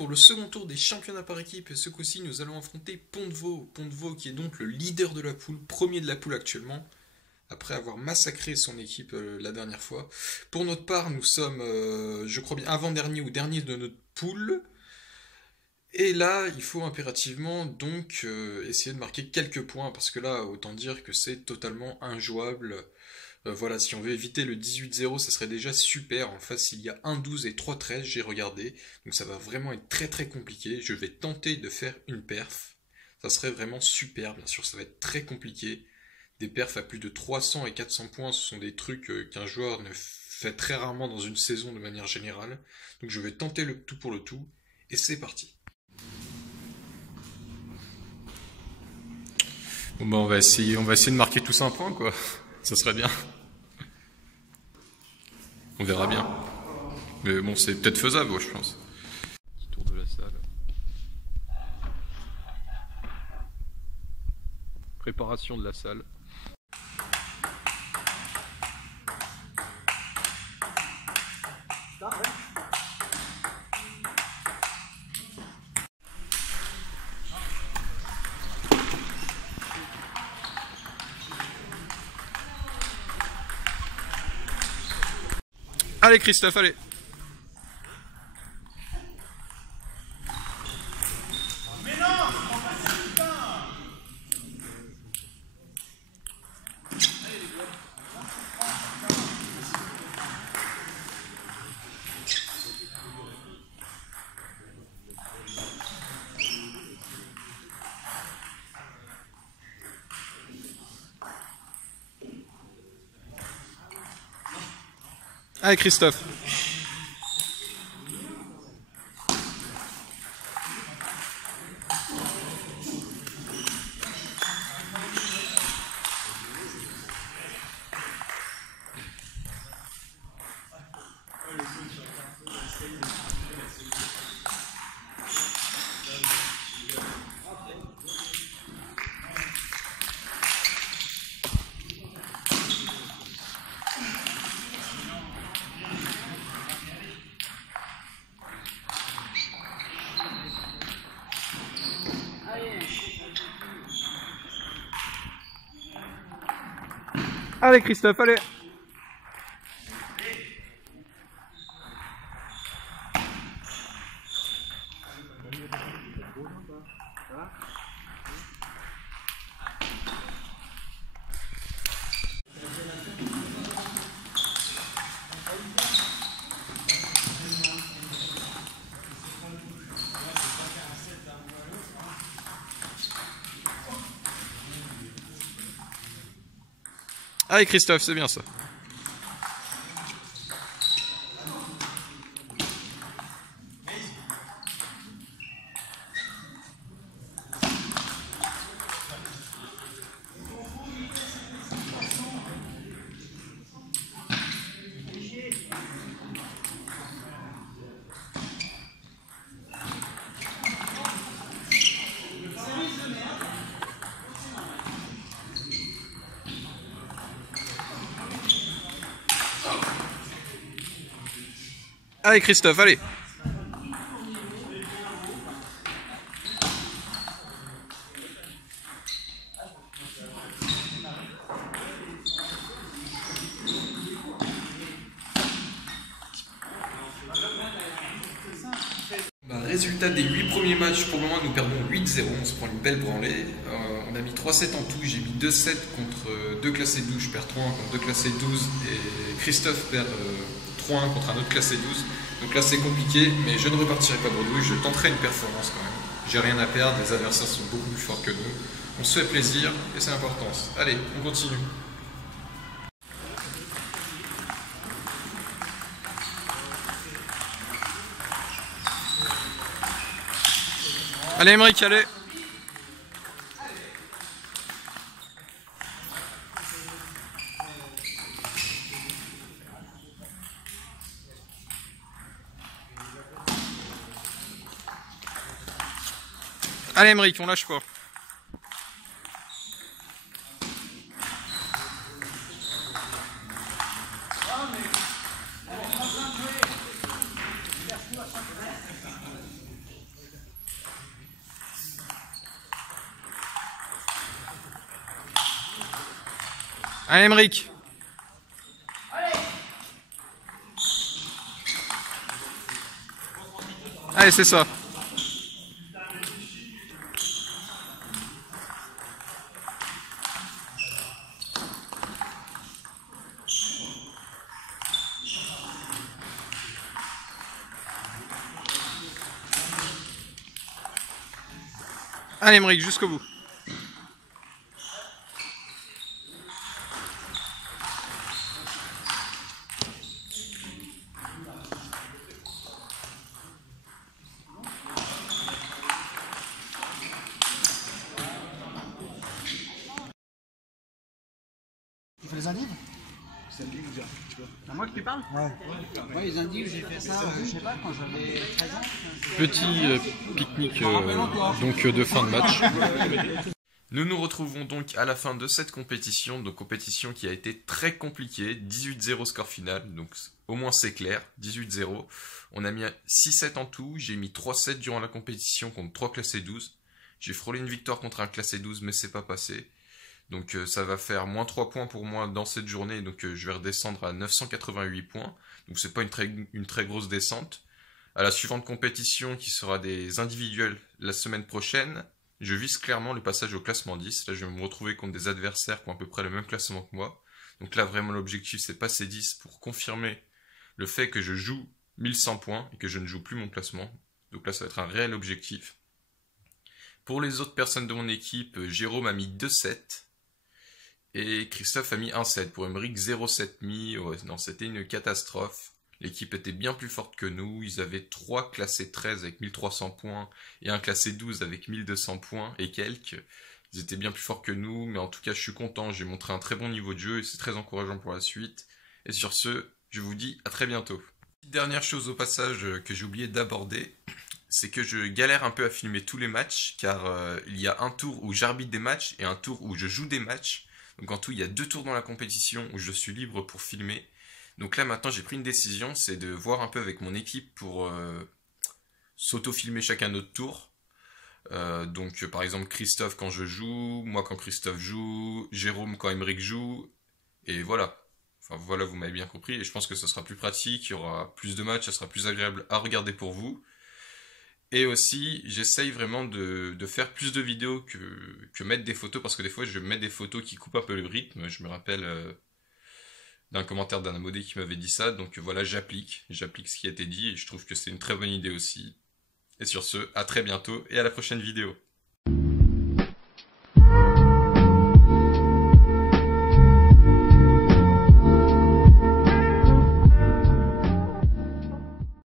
pour le second tour des championnats par équipe. Ce coup-ci, nous allons affronter Pont-de-Vaux. Pont-de-Vaux qui est donc le leader de la poule, premier de la poule actuellement, après avoir massacré son équipe la dernière fois. Pour notre part, nous sommes, je crois bien, avant-dernier ou dernier de notre poule. Et là, il faut impérativement donc essayer de marquer quelques points, parce que là, autant dire que c'est totalement injouable. Voilà, si on veut éviter le 18-0, ça serait déjà super. En face, il y a 1-12 et 3-13, j'ai regardé. Donc ça va vraiment être très très compliqué. Je vais tenter de faire une perf. Ça serait vraiment super, bien sûr, ça va être très compliqué. Des perfs à plus de 300 et 400 points, ce sont des trucs qu'un joueur ne fait très rarement dans une saison de manière générale. Donc je vais tenter le tout pour le tout. Et c'est parti. Bon bah on va essayer de marquer tous un point quoi. Ça serait bien. On verra bien. Mais bon, c'est peut-être faisable, je pense. Petit tour de la salle. Préparation de la salle. Allez Christophe, allez. Allez Christophe. Allez Christophe, allez. Allez Christophe, c'est bien ça. Allez Christophe, allez. Résultat des 8 premiers matchs, pour le moment nous perdons 8-0, on se prend une belle branlée. On a mis 3-7 en tout, j'ai mis 2-7 contre 2 classés 12, je perds 3-1 contre 2 classés 12 et Christophe perd 3-1 contre un autre classé 12. Donc là c'est compliqué, mais je ne repartirai pas bredouille, je tenterai une performance quand même. J'ai rien à perdre, les adversaires sont beaucoup plus forts que nous. On se fait plaisir et c'est l'important. Allez, on continue. Allez Emeric, allez. Allez Emeric, on lâche pas. Allez, Emeric. Allez, c'est ça. Allez, Emeric, jusqu'au bout. Tu fais les endives? C'est moi qui parle? Ouais. Ouais, les endives, j'ai fait ça, je sais pas, quand j'avais 13 ans. Petit pique-nique donc de fin de match. Nous nous retrouvons donc à la fin de cette compétition, donc compétition qui a été très compliquée, 18-0 score final, donc au moins c'est clair, 18-0. On a mis 6-7 en tout, j'ai mis 3-7 durant la compétition contre 3 classés 12. J'ai frôlé une victoire contre un classé 12 mais c'est pas passé. Donc ça va faire moins 3 points pour moi dans cette journée, donc je vais redescendre à 988 points. Donc c'est pas une très grosse descente. À la suivante compétition qui sera des individuels la semaine prochaine, je vise clairement le passage au classement 10. Là je vais me retrouver contre des adversaires qui ont à peu près le même classement que moi. Donc là vraiment l'objectif c'est passer 10 pour confirmer le fait que je joue 1100 points et que je ne joue plus mon classement. Donc là ça va être un réel objectif. Pour les autres personnes de mon équipe, Jérôme a mis 2-7. Et Christophe a mis 1-7. Pour Emeric, 0-7 mis. Ouais, non, c'était une catastrophe. L'équipe était bien plus forte que nous. Ils avaient 3 classés 13 avec 1300 points et un classé 12 avec 1200 points et quelques. Ils étaient bien plus forts que nous, mais en tout cas, je suis content. J'ai montré un très bon niveau de jeu et c'est très encourageant pour la suite. Et sur ce, je vous dis à très bientôt. Dernière chose au passage que j'ai oublié d'aborder, c'est que je galère un peu à filmer tous les matchs, car il y a un tour où j'arbitre des matchs et un tour où je joue des matchs. Donc en tout, il y a 2 tours dans la compétition où je suis libre pour filmer. Donc là maintenant, j'ai pris une décision, c'est de voir un peu avec mon équipe pour s'auto-filmer chacun notre tour. Donc par exemple Christophe quand je joue, moi quand Christophe joue, Jérôme quand Emeric joue, et voilà. Enfin voilà, vous m'avez bien compris, et je pense que ça sera plus pratique, il y aura plus de matchs, ça sera plus agréable à regarder pour vous. Et aussi, j'essaye vraiment de faire plus de vidéos que mettre des photos, parce que des fois, je mets des photos qui coupent un peu le rythme. Je me rappelle d'un commentaire d'un abonné qui m'avait dit ça, donc voilà, j'applique ce qui a été dit, et je trouve que c'est une très bonne idée aussi. Et sur ce, à très bientôt, et à la prochaine vidéo.